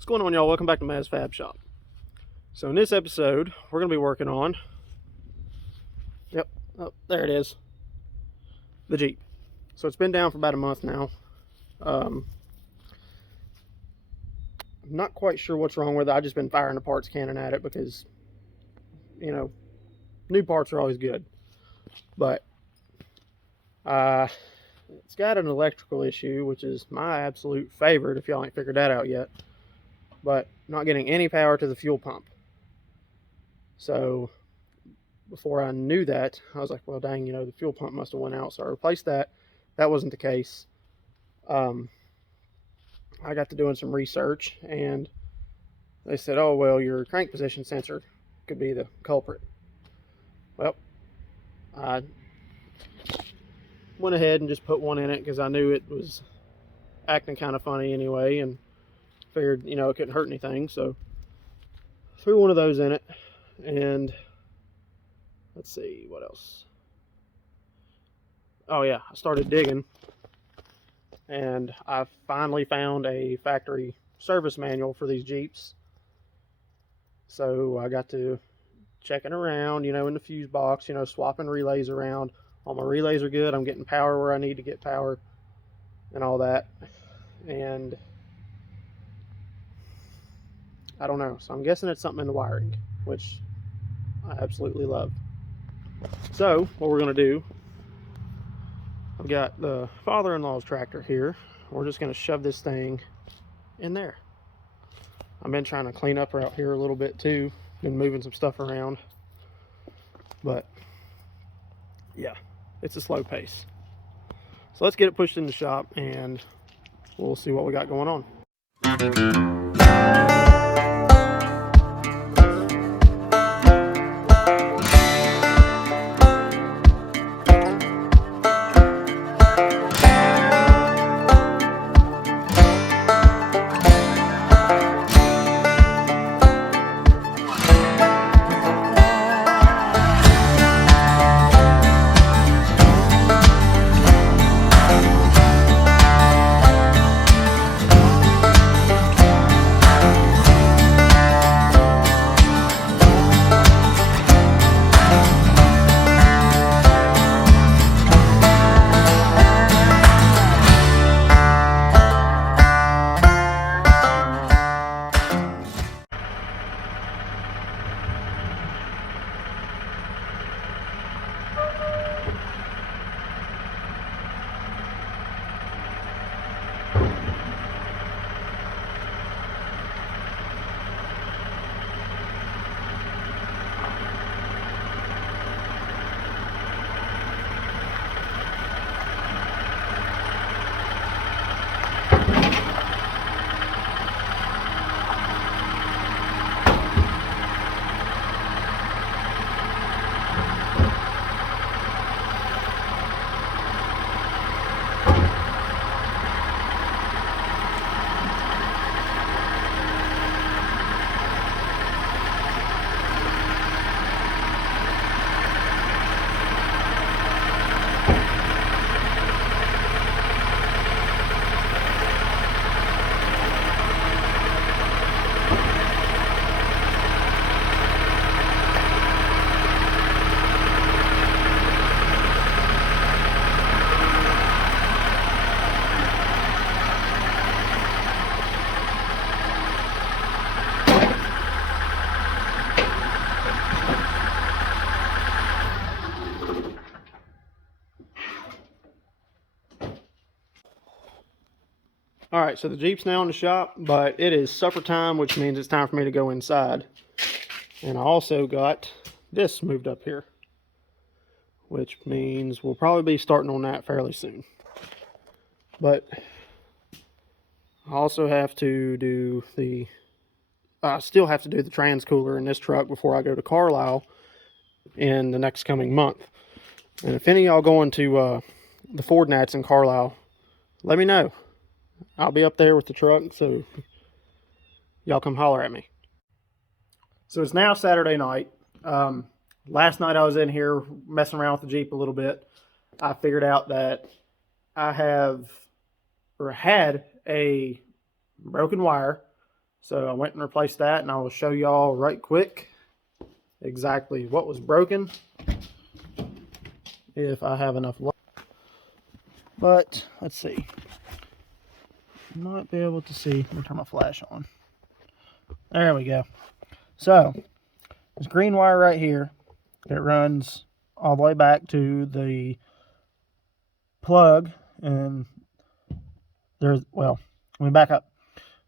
What's going on, y'all? Welcome back to Maz's Fab Shop. So in this episode, we're going to be working on, oh, there it is, the Jeep. So it's been down for about a month now. I'm not quite sure what's wrong with it. I've just been firing the parts cannon at it because, you know, new parts are always good. But it's got an electrical issue, which is my absolute favorite if y'all ain't figured that out yet. But not getting any power to the fuel pump. So before I knew that, I was like, well, dang, the fuel pump must have went out. So I replaced that. That wasn't the case. I got to doing some research, and they said, oh, well, your crank position sensor could be the culprit. Well, I went ahead and just put one in it because I knew it was acting kind of funny anyway, and figured, it couldn't hurt anything. So threw one of those in it, and let's see, what else? Oh yeah, I started digging, and I finally found a factory service manual for these Jeeps. So I got to checking around, in the fuse box, swapping relays around. All my relays are good. I'm getting power where I need to get power and all that. And I don't know. So I'm guessing it's something in the wiring, which I absolutely love. So what we're going to do, I've got the father-in-law's tractor here. We're just going to shove this thing in there. I've been trying to clean up out here a little bit too. Been moving some stuff around. But yeah, it's a slow pace. So let's get it pushed in the shop and we'll see what we got going on. All right, so the Jeep's now in the shop, but it is supper time, which means it's time for me to go inside. And I also got this moved up here, which means we'll probably be starting on that fairly soon. But I also have to do I still have to do the trans cooler in this truck before I go to Carlisle in the next coming month. And if any of y'all going to the Ford Nats in Carlisle, let me know. I'll be up there with the truck, so y'all come holler at me. So it's now Saturday night. Last night I was in here messing around with the Jeep a little bit. I figured out that I had a broken wire So I went and replaced that, and I will show y'all right quick exactly what was broken, if I have enough light. But let's see. Might be able to see. Let me turn my flash on. There we go. So this green wire right here, it runs all the way back to the plug, and there's, well, let me back up.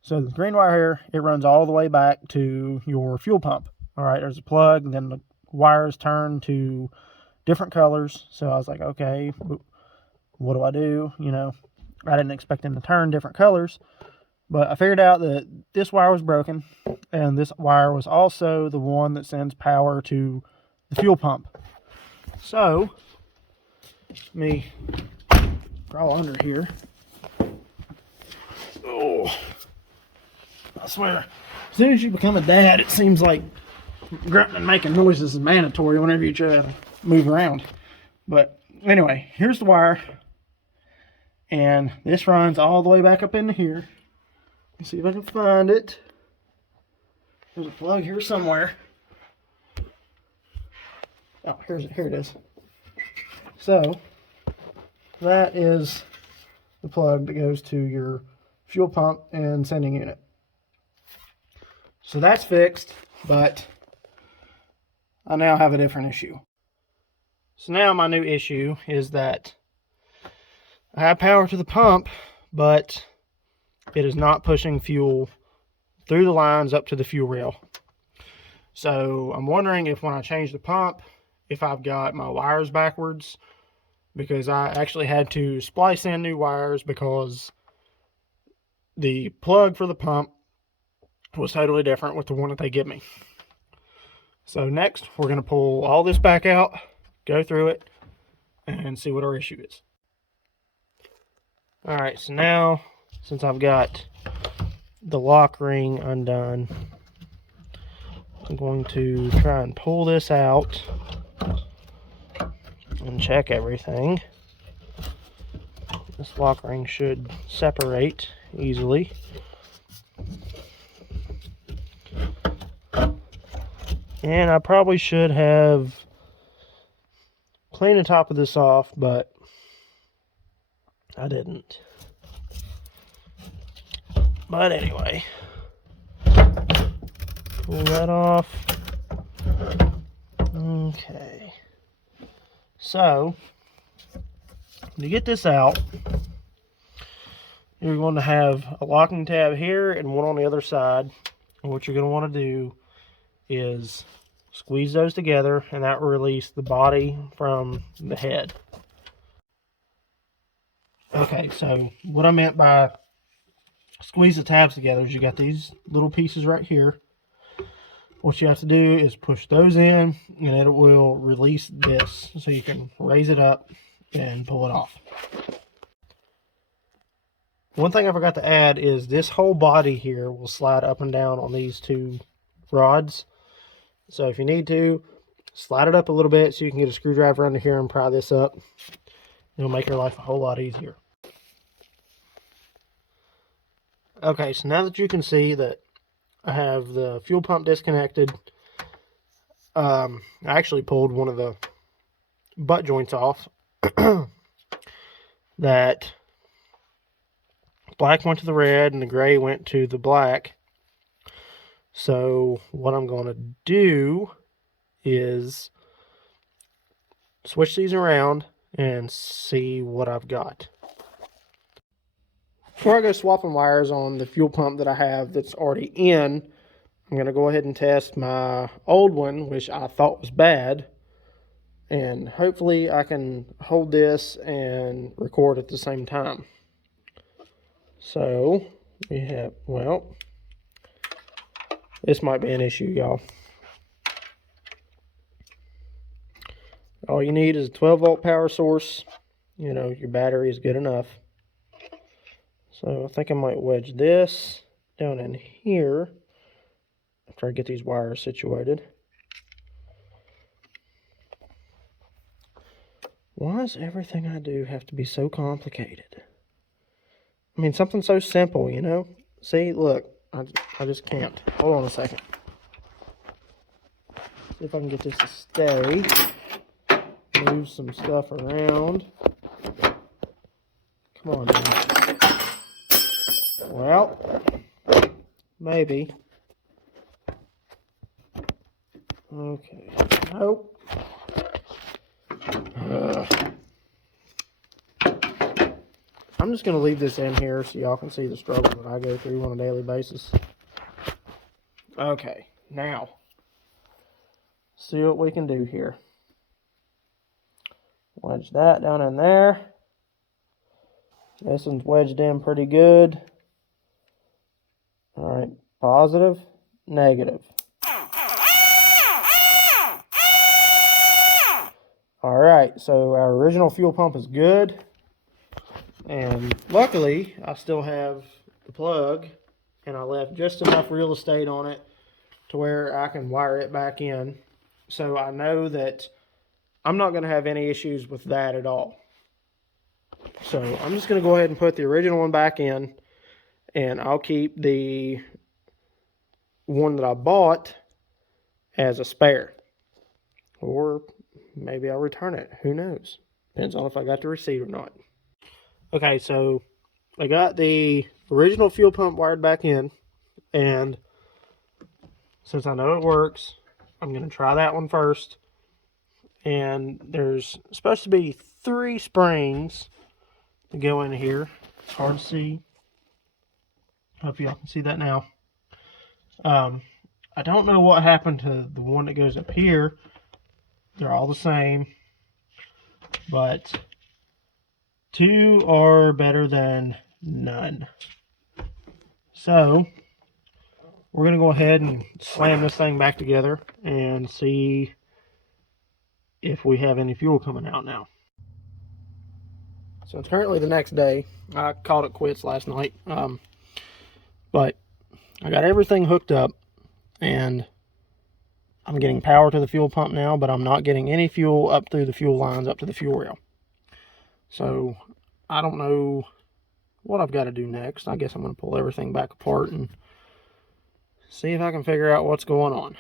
So the green wire here, it runs all the way back to your fuel pump. All right, there's a plug, and then the wires turn to different colors. So I was like, okay, what do I do? You know, I didn't expect them to turn different colors, but I figured out that this wire was broken, and this wire was also the one that sends power to the fuel pump. So let me crawl under here. Oh, I swear, as soon as you become a dad, it seems like grunting and making noises is mandatory whenever you try to move around. But anyway, here's the wire, and this runs all the way back up into here. Let's see if I can find it. There's a plug here somewhere. Oh, here it is. So that is the plug that goes to your fuel pump and sending unit. So that's fixed, but I now have a different issue. So now my new issue is that I have power to the pump, but it is not pushing fuel through the lines up to the fuel rail. So I'm wondering if when I change the pump, if I've got my wires backwards, because I actually had to splice in new wires because the plug for the pump was totally different with the one that they give me. So next, we're going to pull all this back out, go through it, and see what our issue is. Alright, so now, since I've got the lock ring undone, I'm going to try and pull this out and check everything. This lock ring should separate easily. And I probably should have cleaned the top of this off, but I didn't. But anyway, pull that off. Okay. So, to get this out, you're going to have a locking tab here and one on the other side. And what you're going to want to do is squeeze those together, and that will release the body from the head. Okay, so what I meant by squeeze the tabs together is you got these little pieces right here. What you have to do is push those in, and it will release this, so you can raise it up and pull it off. One thing I forgot to add is this whole body here will slide up and down on these two rods. So if you need to, slide it up a little bit so you can get a screwdriver under here and pry this up. It'll make your life a whole lot easier. Okay, so now that you can see that I have the fuel pump disconnected, I actually pulled one of the butt joints off. That black went to the red and the gray went to the black. So what I'm going to do is switch these around and see what I've got. Before I go swapping wires on the fuel pump that I have that's already in, I'm going to go ahead and test my old one, which I thought was bad. And hopefully I can hold this and record at the same time. So we have, well, this might be an issue, y'all. All you need is a 12-volt power source. You know, your battery is good enough. So I think I might wedge this down in here after I get these wires situated. Why does everything I do have to be so complicated? I mean, something so simple, you know? See, look, I just can't. Hold on a second. See if I can get this to stay. Move some stuff around. Come on, man. Well, maybe. Okay. Nope. I'm just going to leave this in here so y'all can see the struggle that I go through on a daily basis. Okay, now, see what we can do here. Wedge that down in there. This one's wedged in pretty good. All right, positive, negative. All right, so our original fuel pump is good. And luckily, I still have the plug, and I left just enough real estate on it to where I can wire it back in. So I know that I'm not going to have any issues with that at all. So I'm just going to go ahead and put the original one back in, and I'll keep the one that I bought as a spare. Or maybe I'll return it. Who knows? Depends on if I got the receipt or not. Okay, so I got the original fuel pump wired back in, and since I know it works, I'm going to try that one first. And there's supposed to be 3 springs to go in here. It's hard to see. Hope y'all can see that now. I don't know what happened to the one that goes up here. They're all the same, but 2 are better than none. So we're going to go ahead and slam this thing back together and see if we have any fuel coming out now. So it's currently the next day. I called it quits last night, but I got everything hooked up, and I'm getting power to the fuel pump now, but I'm not getting any fuel up through the fuel lines up to the fuel rail. So I don't know what I've got to do next. I guess I'm going to pull everything back apart and see if I can figure out what's going on.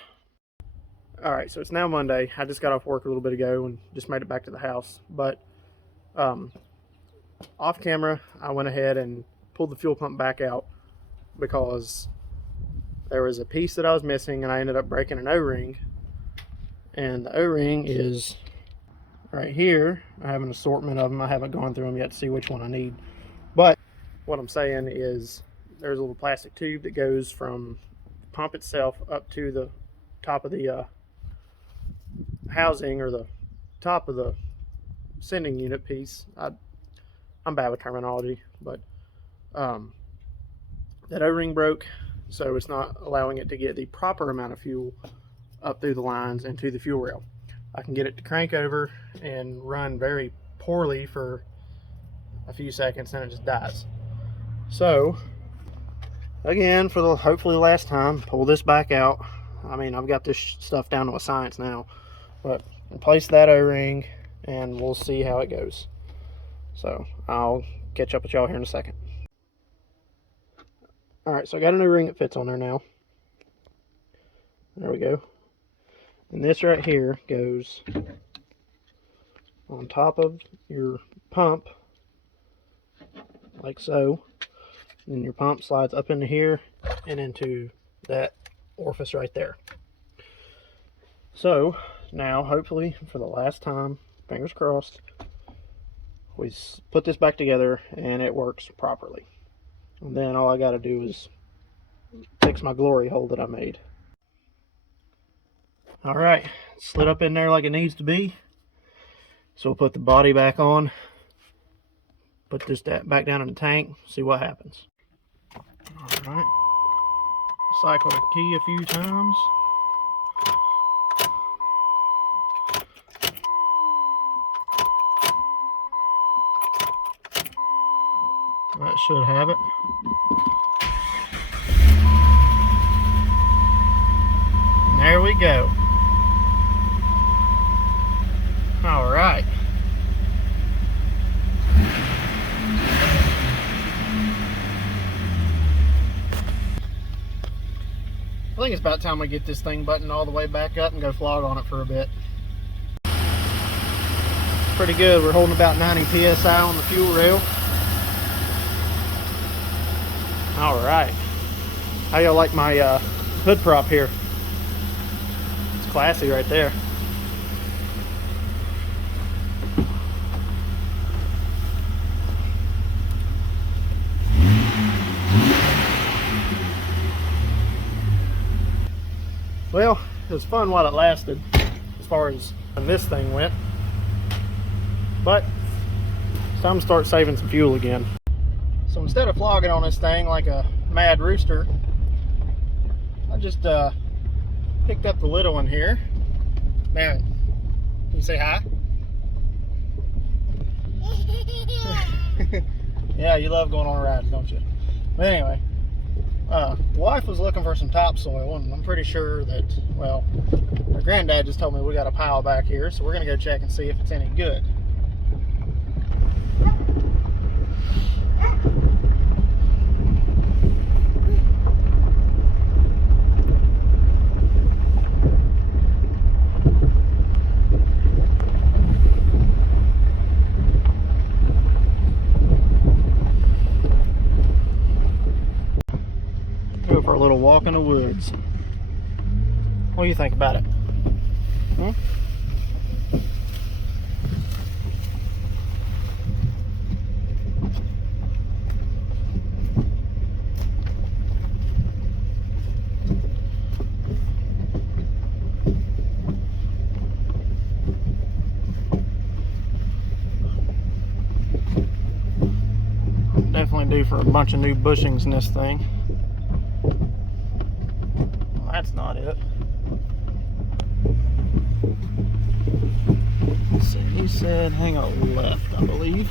Alright, so it's now Monday. I just got off work a little bit ago and just made it back to the house. But off camera, I went ahead and pulled the fuel pump back out because there was a piece that I was missing, and I ended up breaking an O-ring. And the O-ring is right here. I have an assortment of them. I haven't gone through them yet to see which one I need. But what I'm saying is there's a little plastic tube that goes from the pump itself up to the top of the housing, or the top of the sending unit piece. I'm bad with terminology, but that O-ring broke, so it's not allowing it to get the proper amount of fuel up through the lines and to the fuel rail. I can get it to crank over and run very poorly for a few seconds, and it just dies. So again, for the hopefully the last time, pull this back out. I mean, I've got this stuff down to a science now, but replace that O-ring and we'll see how it goes. So I'll catch up with y'all here in a second. Alright, so I got a new ring that fits on there now. There we go. And this right here goes on top of your pump, like so. And your pump slides up into here and into that orifice right there. So now, hopefully for the last time, fingers crossed, we put this back together and it works properly. And then all I got to do is fix my glory hole that I made. Alright, slid up in there like it needs to be. So we'll put the body back on, put this back down in the tank, see what happens. Alright, cycle the key a few times. That should have it. And there we go. All right. I think it's about time we get this thing buttoned all the way back up and go flog on it for a bit. Pretty good. We're holding about 90 psi on the fuel rail. All right. How y'all like my hood prop here? It's classy right there. Well, it was fun while it lasted, as far as this thing went. But it's time to start saving some fuel again. So instead of flogging on this thing like a mad rooster, I just picked up the little one here. Man, can you say hi? Yeah, you love going on rides, don't you? But anyway, the wife was looking for some topsoil, and I'm pretty sure that, well, her granddad just told me we got a pile back here, so we're gonna go check and see if it's any good. Go for a little walk in the woods. What do you think about it? Definitely due for a bunch of new bushings in this thing. Well, that's not it. Let's see, he said hang a left, I believe.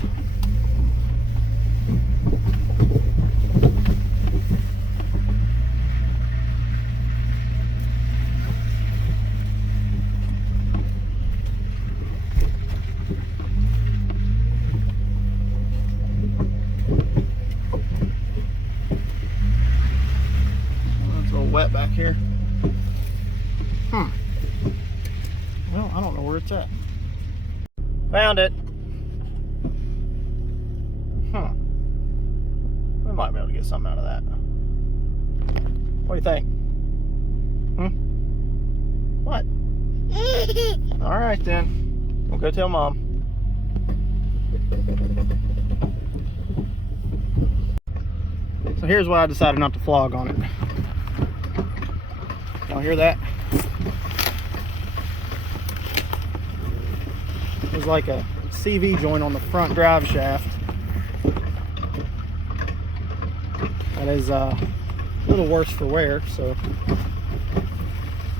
It's a little wet back here. Well, I don't know where it's at. Found it. We might be able to get something out of that. What do you think? What? All right then. We'll go tell Mom. So here's why I decided not to flog on it. Y'all hear that? There's like a CV joint on the front drive shaft that is a little worse for wear, so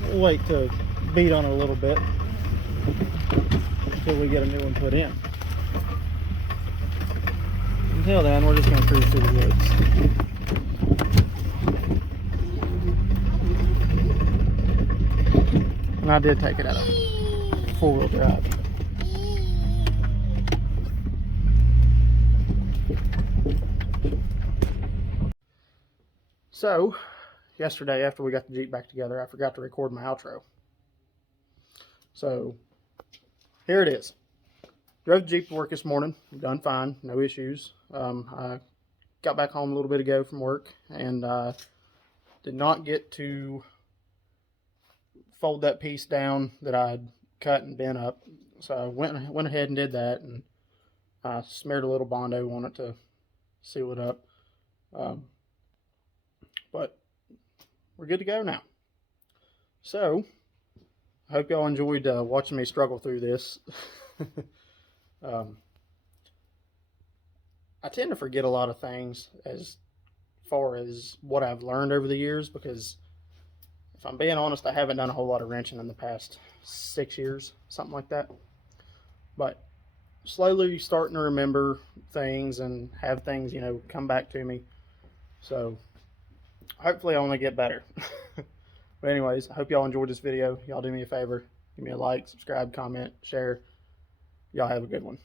we'll wait to beat on it a little bit until we get a new one put in. Until then, we're just going to cruise through the woods. And I did take it out of four-wheel drive. So, yesterday after we got the Jeep back together, I forgot to record my outro. So, here it is. Drove the Jeep to work this morning. Done fine. No issues. I got back home a little bit ago from work and did not get to fold that piece down that I'd cut and bent up. So I went ahead and did that, and I smeared a little Bondo on it to seal it up. But we're good to go now. So I hope y'all enjoyed watching me struggle through this. I tend to forget a lot of things as far as what I've learned over the years, because if I'm being honest, I haven't done a whole lot of wrenching in the past 6 years, something like that. But slowly starting to remember things and have things, come back to me. So hopefully I only get better. But anyways, I hope y'all enjoyed this video. Y'all do me a favor. Give me a like, subscribe, comment, share. Y'all have a good one.